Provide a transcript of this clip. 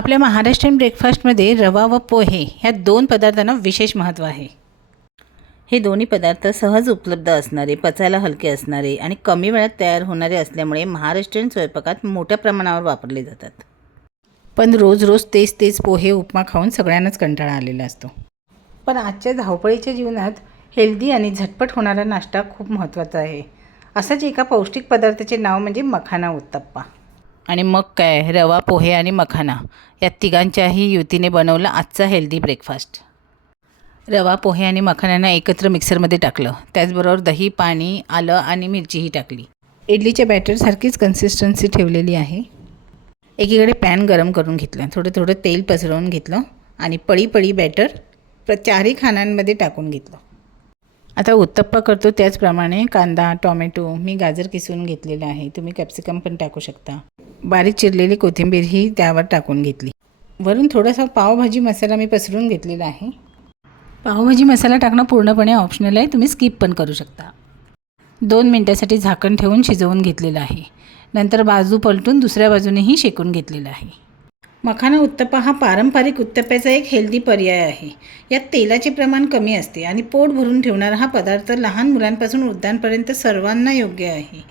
आपल्या महाराष्ट्रीयन ब्रेकफास्टमध्ये रवा व पोहे ह्या दोन पदार्थांना विशेष महत्त्व आहे। हे दोन्ही पदार्थ सहज उपलब्ध असणारे, पचायला हलके असणारे आणि कमी वेळात तयार होणारे असल्यामुळे महाराष्ट्रीयन स्वयंपाकात मोठ्या प्रमाणावर वापरले जातात। पण रोज रोज तेच पोहे उपमा खाऊन सगळ्यांनाच कंटाळा आलेला असतो। पण आजच्या धावपळीच्या जीवनात हेल्दी आणि झटपट होणारा नाश्ता खूप महत्त्वाचा आहे। असाच एका पौष्टिक पदार्थाचे नाव म्हणजे मखाना उत्तप्पा। आणि मग काय, रवा पोहे आणि मखाना या तिघांच्याही युतीने बनवला आजचा हेल्दी ब्रेकफास्ट। रवा पोहे आणि मखाण्यांना एकत्र मिक्सरमध्ये टाकलं, त्याचबरोबर दही, पाणी, आलं आणि मिरचीही टाकली। इडलीच्या बॅटरसारखीच कन्सिस्टन्सी ठेवलेली आहे। एकीकडे पॅन गरम करून घेतलं, थोडं तेल पसरवून घेतलं आणि पळी बॅटर चारही खानांमध्ये टाकून घेतलं। आता उत्तप्पा करतो त्याचप्रमाणे कांदा, टोमॅटो, मी गाजर किसून घेतलेलं आहे, तुम्ही कॅप्सिकम पण टाकू शकता। बारीक चिरलेली कोथिंबीरही त्यावर टाकून घेतली। वरून थोडासा पावभाजी मसाला मी पसरून घेतलेला आहे। पावभाजी मसाला टाकणं पूर्णपणे ऑप्शनल आहे, तुम्ही स्किप पण करू शकता। 2 मिनिटांसाठी झाकण ठेवून शिजवून घेतलेलं आहे। नंतर बाजू पलटून दुसऱ्या बाजूनेही शेकून घेतलेलं आहे। मखाना उत्तप्पा हा पारंपरिक उत्तप्प्याचा एक हेल्दी पर्याय आहे। यात तेलाचे प्रमाण कमी असते आणि पोट भरून ठेवणारा हा पदार्थ लहान मुलांपासून वृद्धांपर्यंत सर्वांना योग्य आहे।